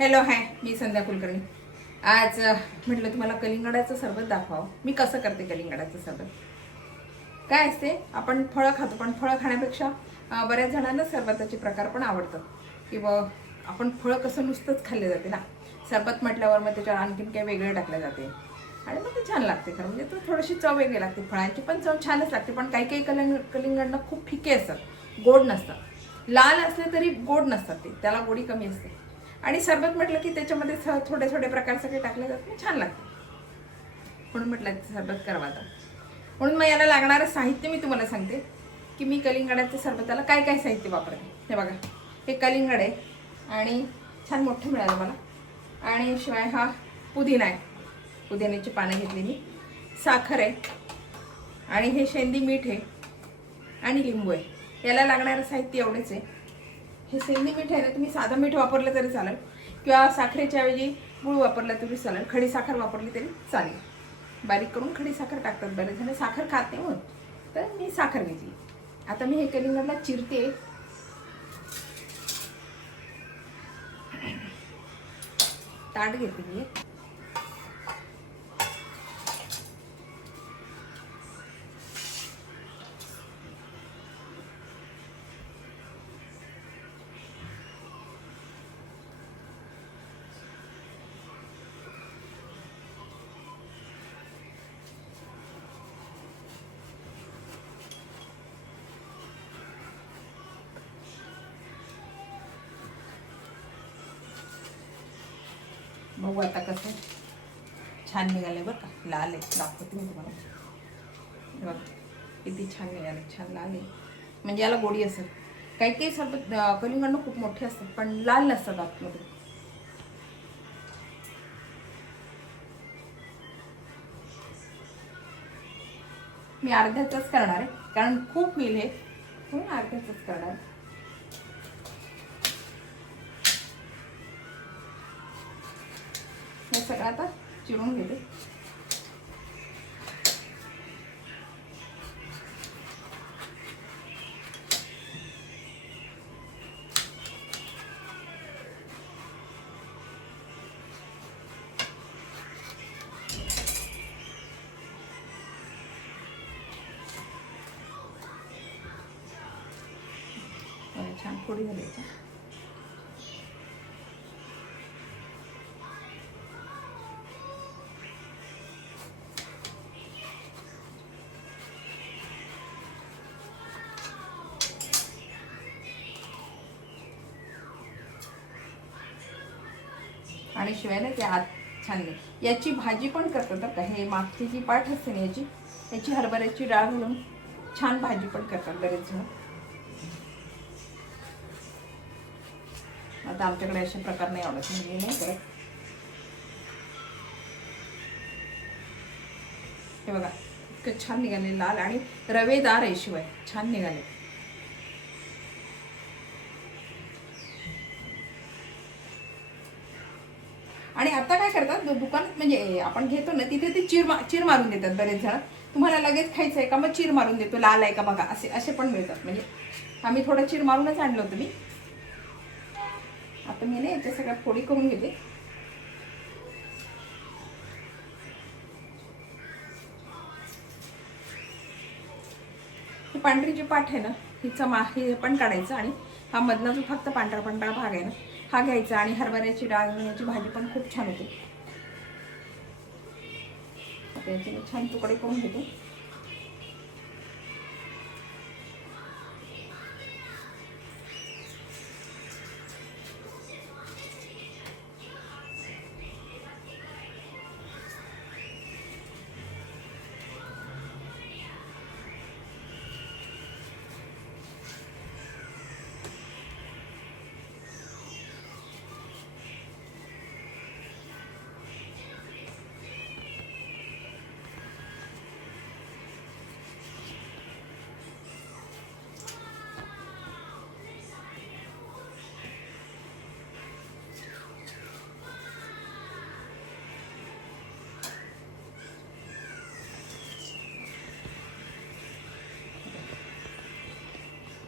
Hello hi, मी संध्या कुलकर्णी. आज म्हटलं तुम्हाला कलिंगडाचं सरबत दाखवावं. मी कसं करते कलिंगडाचं सरबत. काय असते, आपण फळं खातो, पण फळं खाण्यापेक्षा बऱ्याच जणांना सरबताचे प्रकार पण आवडतात. किंवा आपण फळं कसं नुसतंच खाल्ले जाते ना, सरबत म्हटल्यावर मग त्याच्यावर आणखीन काही वेगळे टाकले जाते आणि मग ते छान लागते. खरं म्हणजे तो थोडीशी चव वेगळी लागते. फळांची पण चव छानच लागते, पण काही काही कलिंगडनं खूप फिके असतात, गोड नसतात. लाल असले तरी गोड नसतात, ते त्याला गोडी कमी असते. आणि सरबत म्हटलं की त्याच्यामध्ये थोडे थोडे प्रकार सगळे टाकले जातात, छान लागते. म्हणून म्हटलं सरबत करावं आता. म्हणून मग याला लागणारं साहित्य मी तुम्हाला सांगते की मी कलिंगडाच्या सरबताला काय काय साहित्य वापरते. हे बघा, हे कलिंगड आहे आणि छान मोठं मिळालं मला. आणि शिवाय हा पुदिना आहे, पुदिन्याची पानं घेतली मी. साखर आहे आणि हे शेंदी मीठ आहे आणि लिंबू आहे. याला लागणारं साहित्य एवढेच आहे. हे शेंदी मीठ आहे ना, तुम्ही साधं मीठ वापरलं तरी चालेल किंवा साखरेच्या ऐवजी गूळ वापरला तरी चालेल. खडी साखर वापरली तरी चालेल. बारीक करून खडी साखर टाकतात बरेच जण, साखर खात नाही म्हणून, तर मी साखर घेतली. आता मी हे कलिंगडला चिरते. ताट घेते मी. बघू आता कसं छान निघाले बरं का. लाल आहे, दाखवते मी तुम्हाला. बघा किती छान निघाले, छान लाल आहे. म्हणजे याला गोडी असेल. काही काही सरबत कलिंगडनं खूप मोठे असतात, पण लाल नसतात आतमध्ये. मी अर्ध्याचंच करणार आहे, कारण खूप होईल हे, म्हणून अर्ध्याचंच करणार आहे. हे सगळं आता चिरून घेते. छान फोडी झाली. आणि शिवाय ना ते आत छान नाही. याची भाजी पण करतात का, हे मागची जी पाठ असते ना याची हरभऱ्याची डाळ घालून छान भाजी पण करतात बरेच जण. आता आमच्याकडे असे प्रकार नाही आवडत, म्हणजे नाही करत. हे बघा इतकं छान निघाले, लाल आणि रवेदार आहे, शिवाय छान निघाले. आणि आता काय करतात दुकानात, म्हणजे आपण घेतो ना तिथे ते चीर मारून देतात बरेच जण. तुम्हाला लगेच खायचं आहे का, मग चीर मारून देतो, लाल आहे का बघा, असे पण मिळतात. म्हणजे आम्ही थोडं चीर मारूनच आणलं होतं मी. आता मी ना याच्या सगळ्यात फोडी करून घेते. ही पांढरी जी पाठ आहे ना, हे पण काढायचं. आणि हा मधला जो फक्त पांढरा पांढरा भाग आहे ना, हा घ्यायचा. आणि हरभऱ्याची डाळ याची भाजी पण खूप छान होते. आता याचे मी छान तुकडे करून घेते.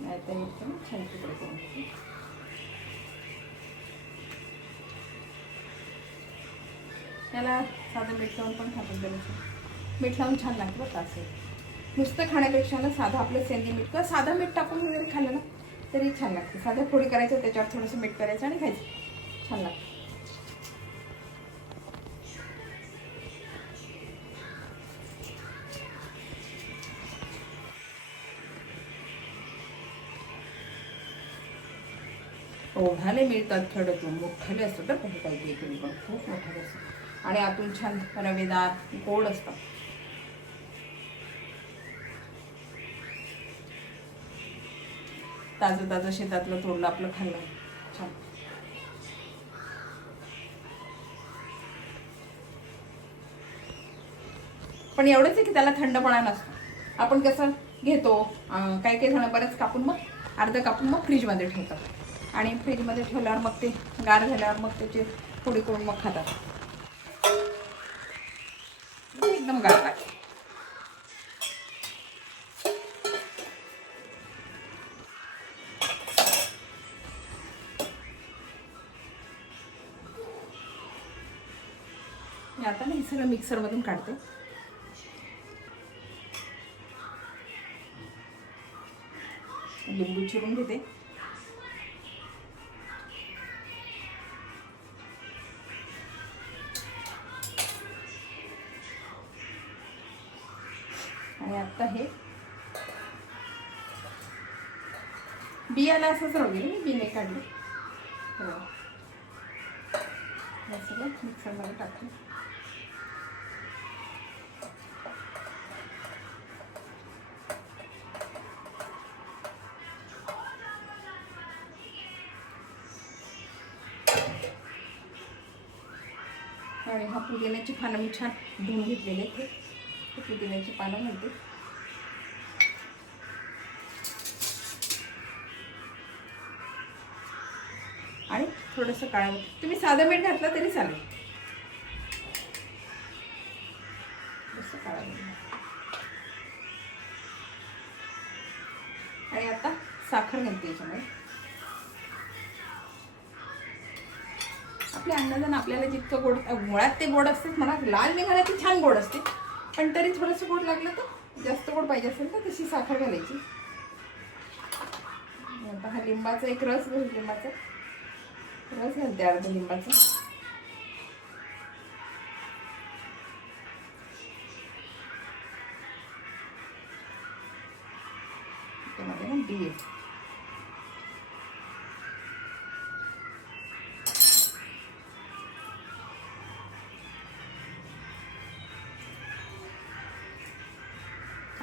नाही तर छान तुकडे करून घेते. याला साधं मीठ लावून पण खातात बरेच. मीठ लावून छान लागतं बरं का. असेल नुसतं खाण्यापेक्षा ना साधं आपलं सेंदी मीठ किंवा साधं मीठ टाकून वगैरे खाल्लं ना तरी छान लागतं. साध्या फोडी करायचं, त्याच्यावर थोडंसं मीठ करायचं आणि खायचं, छान लागतं. ओढाले मिळतात खेड्यातून, मोठाले असतात तर काही काही बेकरी पण खूप मोठाले असतात आणि आतून छान रवेदार गोड असतात. ताजं ताजं शेतातलं तोडलं आपलं खाल्लं छान. पण एवढंच आहे की त्याला थंडपणा नसतो. आपण कसं घेतो काही काही जण बरेच कापून मग अर्ध कापून मग फ्रीजमध्ये ठेवतात आणि फ्रीजमध्ये ठेवल्यावर मग ते गार झाल्यावर मग त्याची फोडी करून मग खातात. एकदम गार लागते. मी आता ना हे सगळं मिक्सरमधून काढते. लिंबू चिरून घेते. आणि आता हे बियाला असंच राहू दे, मी बी नाही काढले. हे सगळं मिक्सरमध्ये टाकते. आणि हा पुदिन्याची पानं मी छान धुवून घेतलेले आहेत. हे पुदिन्याची पानं घालते. आणि थोडंसं काळं मीठ, तुम्ही साधं मीठ घातलं तरी चालेल. थोडंसं काळं मीठ. आणि आता साखर घालते याच्यामध्ये. आपल्या अंदाजानं आपल्याला जितकं गोड, मुळात ते गोड असतेच म्हणा, लाल निघाला ती छान गोड असते, पण तरी थोडंसं गोड लागलं तर, जास्त गोड पाहिजे असेल तर तशी साखर घालायची. आता हा लिंबाचा एक रस घेऊ, लिंबाचा रस घालते, अर्ध लिंबाचा. त्यामध्ये ना बी आहे.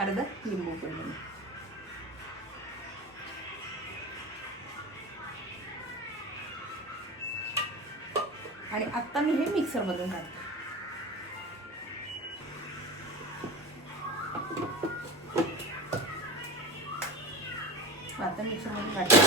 अर्धा लिंबू पिळून. आणि आता मी हे मिक्सरमधून काढते. आता मिक्सरमधून काढते.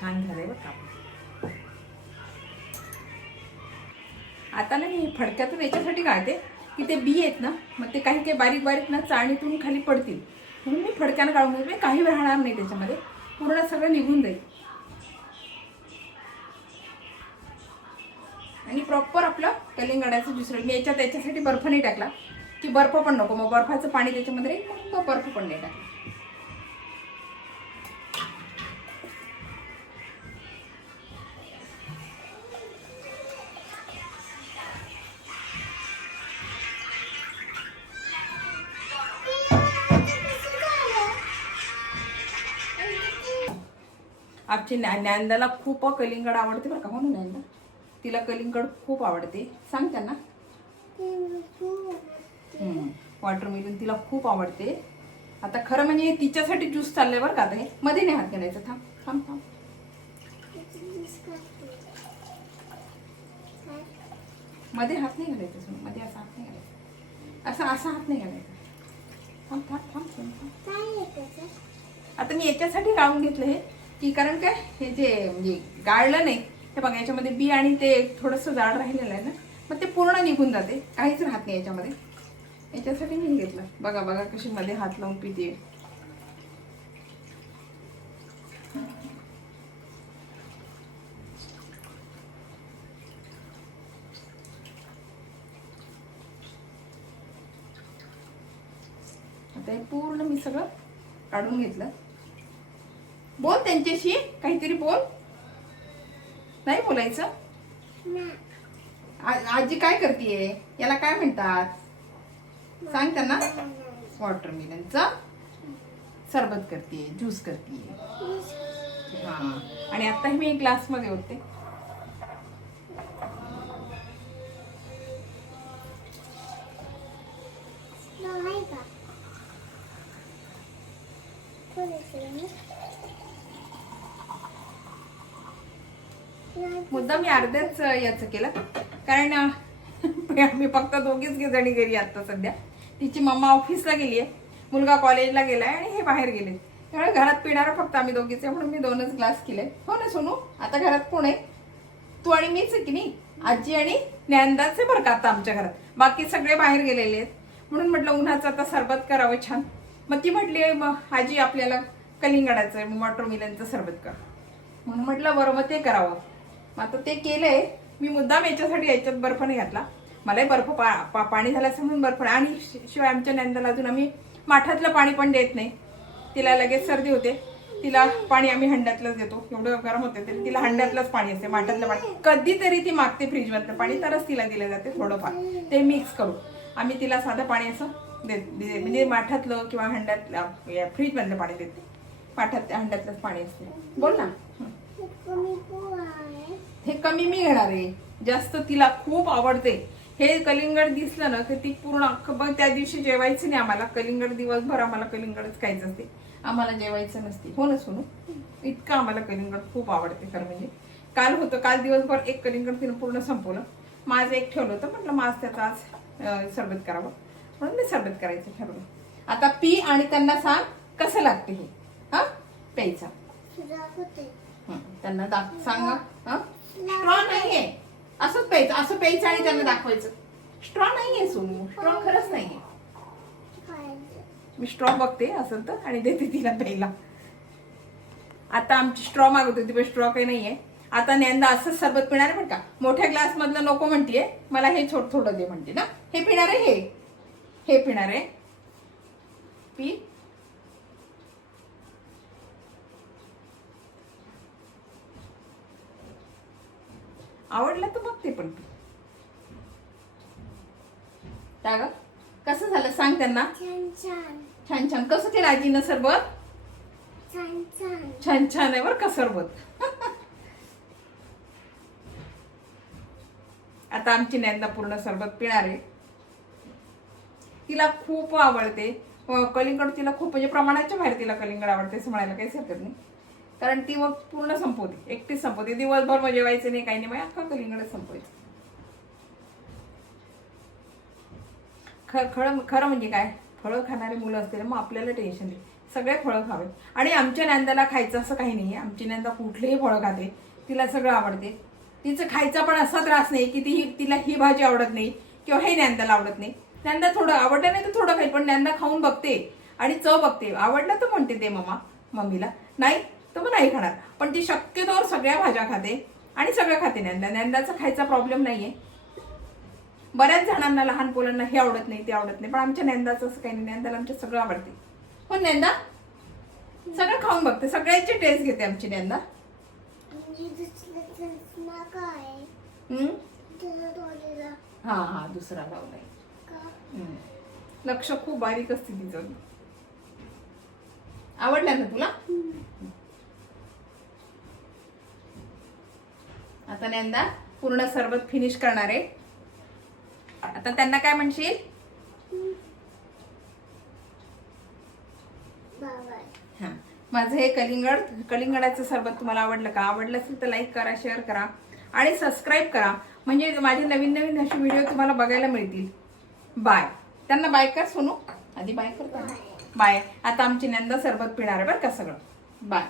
छान झालंय बघ का. आता ना मी फडक्यातून याच्यासाठी काढते की ते बी आहेत ना, मग ते काही काही बारीक बारीक ना चाळणीतून खाली पडतील, म्हणून मी फडक्यानं काढून घेते. काही वेळ राहणार नाही त्याच्यामध्ये, पूर्ण सगळं निघून जाईल. आणि प्रॉपर आपलं कलिंगडाचं ज्यूस रेडी. मी याच्यासाठी बर्फ नाही टाकला की बर्फ पण नको, मग बर्फाचं पाणी त्याच्यामध्ये राहील, म्हणून मग बर्फ पण नाही टाकला. आमची ज्ञानदाला खूप कलिंगड आवडते बरं का. म्हणून ज्ञानदा, तिला कलिंगड खूप आवडते. सांग त्यांना. वॉटरमेलन तिला खूप आवडते. आता खरं म्हणजे तिच्यासाठी ज्यूस चाललंय बरं का. आता हे मध्ये नाही हात घालायचं. थांब थांब थांब. मध्ये हात नाही घालायचा, मध्ये असा हात नाही घालायचा, असा असा हात नाही घालायचा. थांब थांब थांब थांब. आता मी याच्यासाठी गाळून घेतलं हे की कारण काय हे जे म्हणजे गाळलं नाही हे बघा याच्यामध्ये बी आणि ते थोडंसं जाड राहिलेलं आहे ना मग ते पूर्ण निघून जाते काहीच राहत नाही याच्यामध्ये. याच्यासाठी मी घेतलं. बघा बघा कशी मध्ये हात लावून पिते. आता हे पूर्ण मी सगळं काढून घेतलं. बोल त्यांच्याशी काहीतरी बोल. नाही बोलायचं. आजी काय करतीये याला काय म्हणतात सांग त्यांना. वॉटरमेलनचं सरबत करतीये ज्यूस करतीये. हा आणि आता मी ग्लास मध्ये होते. मुद्दा मी अर्ध्याच याचं केलं कारण आम्ही फक्त दोघीच जणी घरी आता सध्या. तिची मम्मा ऑफिसला गेलीये मुलगा कॉलेजला गेलाय आणि हे बाहेर गेले त्यामुळे घरात पिणारा फक्त आम्ही दोघीच आहे म्हणून मी 2च ग्लास केले. हो ना सोनू. आता घरात कोण आहे तू आणि मीच आहे की नाही. आजी आणि ज्ञानदाच आहे बरं का आता आमच्या घरात. बाकी सगळे बाहेर गेलेले आहेत म्हणून म्हटलं उन्हाचं आता सरबत करावं छान. मग ती म्हटली मग आजी आपल्याला कलिंगडाचं वॉटरमेलनचं सरबत कर म्हणून म्हटलं बरं मग ते करावं. मग आता ते केलंय मी. मुद्दाम याच्यासाठी याच्यात बर्फ नाही घातला. मलाही बर्फ पाणी झालं असं म्हणून बर्फ. आणि शिवाय आमच्या नंदाला अजून आम्ही माठातलं पाणी पण देत नाही. तिला लगेच सर्दी होते. तिला पाणी आम्ही हंड्यातलंच देतो. एवढं गरम होते तरी तिला हंड्यातलंच पाणी असते माठातलं पाणी. कधीतरी ती मागते फ्रीजमधलं पाणी तरच तिला दिलं जाते थोडंफार ते मिक्स करू. आम्ही तिला साधं पाणी असं म्हणजे माठातलं किंवा हंड्यातलं फ्रीजमधलं पाणी देते. माठात हंड्यातलंच पाणी असते. बोल ना. हे कमी मी घेणार आहे. जास्त तिला खूप आवडते हे कलिंगड. दिसलं ना की ती पूर्ण अख्खं त्या दिवशी जेवायचं नाही आम्हाला. कलिंगड दिवसभर आम्हाला कलिंगडच खायचं असते. आम्हाला जेवायचं नसते. हो ना सोनू. इतकं आम्हाला कलिंगड खूप आवडते खरं म्हणजे. काल दिवसभर एक कलिंगड तिनं पूर्ण संपवलं. माझं एक ठेवलं होतं म्हटलं माझ त्याचा आज सरबत करावं म्हणून मी सरबत करायचं ठरवलं. आता पी आणि त्यांना सांग कसं लागते हे. हा प्यायचं त्यांना सांगा. स्ट्रॉ नाहीये असंच प्यायचं. असं प्यायचं आणि त्यांना दाखवायचं. स्ट्रॉ नाहीये सोनू. स्ट्रॉ खरंच नाहीये. मी स्ट्रॉ बघते असेल तर आणि देते तिला प्यायला. आता आमची स्ट्रॉ मागत होती पण स्ट्रॉ काही नाहीये. आता नेंदा असंच सरबत पिणार पण का. मोठ्या ग्लास मधलं नको म्हणतीये मला. हे थोडं दे म्हणते ना. हे पिणार आहे. हे पिणार आहे. पी. आवडलं तर मग ते पण पी. का कसं झालं सांग त्यांना. छान छान. कसं केलं आजीनं सरबत. छान छान आहे बरं का सरबत. आता आमची नंदा पूर्ण सरबत पिणार आहे. तिला खूप आवडते कलिंगड. तिला खूप म्हणजे प्रमाणाच्या बाहेर तिला कलिंगड आवडते असं म्हणायला काहीच हरकत नाही. कारण ती मग पूर्ण संपवते. एकटीच संपवते. दिवसभर मग जेवायचं नाही काही नाही मग अख्खा कलिंगडच संपवायचं. खरं म्हणजे काय फळं खाणारी मुलं असतील मग आपल्याला टेन्शन नाही. सगळे फळं खावे. आणि आमच्या नंदाला खायचं असं काही नाहीये. आमची नंदा कुठलेही फळं खाते. तिला सगळं आवडते. तिचं खायचा पण असा त्रास नाही की तिला ही भाजी आवडत नाही किंवा हे नंदाला आवडत नाही. नंदा थोडं आवडलं नाही तर थोडं खाईल पण नंदा खाऊन बघते आणि चव बघते. आवडलं तर म्हणते दे मम्मीला. नाही तर मग नाही खाणार. पण ती शक्यतोवर सगळ्या भाज्या खाते आणि सगळं खाते. नंदाचा खायचा प्रॉब्लेम नाहीये. बऱ्याच जणांना लहान पोरांना हे आवडत नाही ते आवडत नाही पण आमच्या नंदाचं असं काही नाही. नंदाला आमच्या सगळं आवडते. पण नंदा सगळं खाऊन बघते. सगळ्याची टेस्ट घेते आमची नंदा. हा दुसरा लावलाय. लक्ष खूप बारीक असते तिचं. आवडलं ना तुला. आता नंदा पूर्ण सरबत फिनिश करणार आहे. आता त्यांना काय म्हणशील. हा माझं हे कलिंगडाचं सरबत तुम्हाला आवडलं का. आवडलं असेल तर लाईक करा शेअर करा आणि सबस्क्राईब करा म्हणजे माझे नवीन असे व्हिडिओ तुम्हाला बघायला मिळतील. बाय. त्यांना बाय कर सोनू. आधी बाय करता बाय. आता आमची नंदा सरबत पिणार आहे बरं का सगळं. बाय.